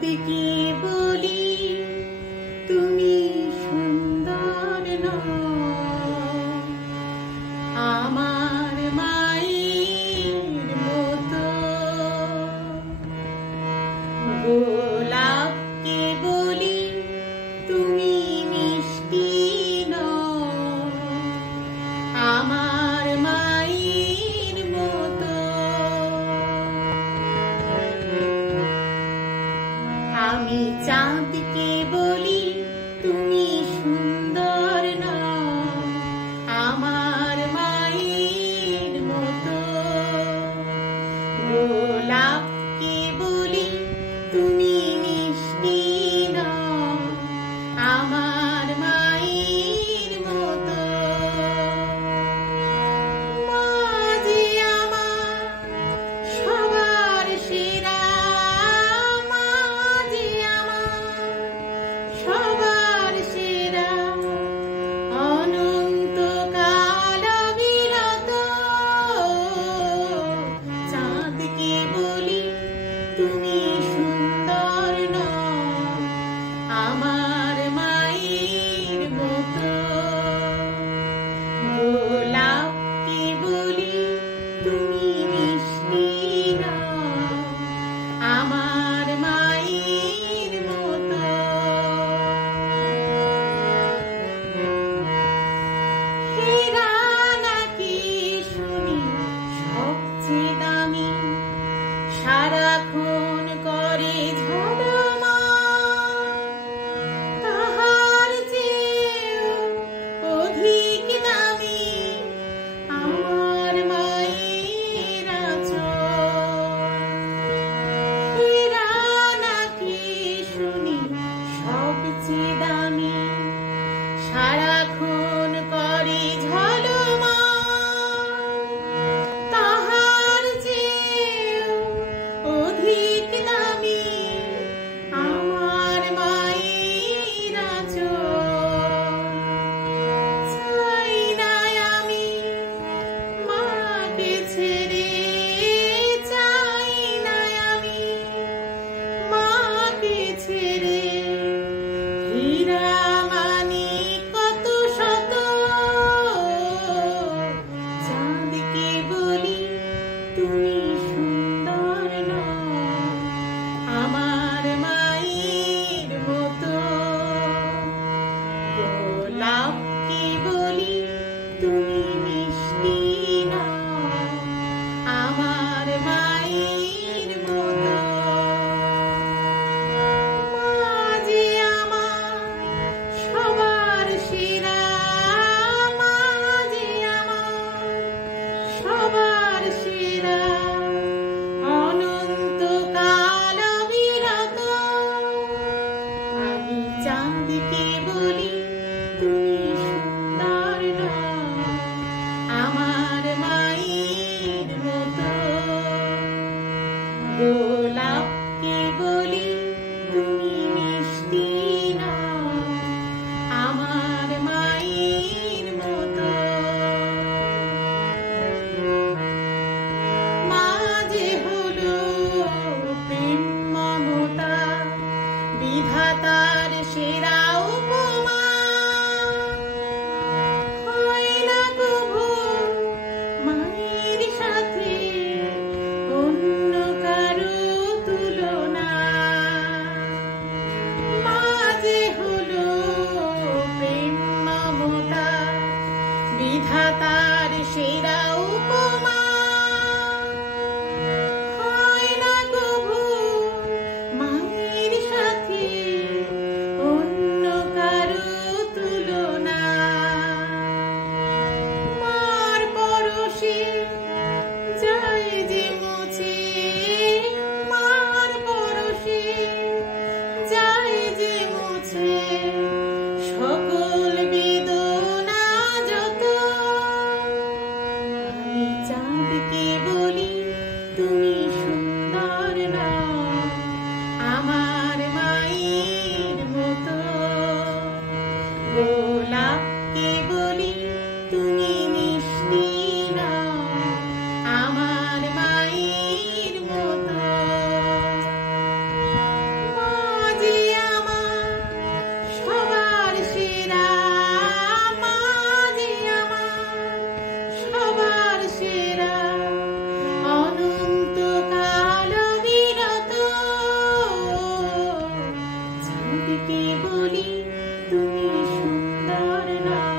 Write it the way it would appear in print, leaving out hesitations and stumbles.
চাঁদকে বলি তুমি সুন্দর নও, আমার মায়ের মতো। গোলাপকে বলি তুমি মিষ্টি নও, আমার মায়ের মতো। আমি চাঁদকে বলি তুমি সুন্দর নও, আমার মায়ের মতো। গোলাপকে বলি তুমি মিষ্টি নও, আমার মায়ের মতো। মা যে আমার সবার সেরা, মা যে আমার সবার সেরা, অনন্তকাল অবিরত। চাঁদকে বলি তুমি সুন্দর নও, আমার মায়ের মতো। গোলাপকে বলি তুমি মিষ্টি নও, আমার মায়ের মতো। হীরা নাকি শুনি সবচেয়ে দামি, সারাক্ষণ করে ঝলমল, তাহার চেয়েও অধিক দামি আমার মায়ের আঁচল। হীরা নাকি শুনি সবচেয়ে দামি, সারাক্ষণ করে ঝলমল, তাহার চেয়েও অধিক দামি আমার মায়ের আঁচল। চাই না আমি মাকে ছেড়ে, চাই না আমি মাকে ছেড়ে। হীরা মানিক কত শত, চাঁদকে বলি তুমি সুন্দর নও, আমার মায়ের মতো। গোলাপকে বলি তুমি মিষ্টি নও, আমার মায়ের মতো। মা যে আমার সবার সেরা, মা যে আমার সবার সেরা, অনন্তকাল অবিরত। আমি চাঁদকে বলি তুমি সুন্দর নও, আমার মায়ের মতো। গোলাপকে বলি তুমি মিষ্টি নও, আমার মায়ের মতো। মা যে হলো প্রেম মমতা, বিধাতার সেরা উপমা। হয় না কভু মায়ের সাথে অন্য কারো বলি তুমি সুন্দর না।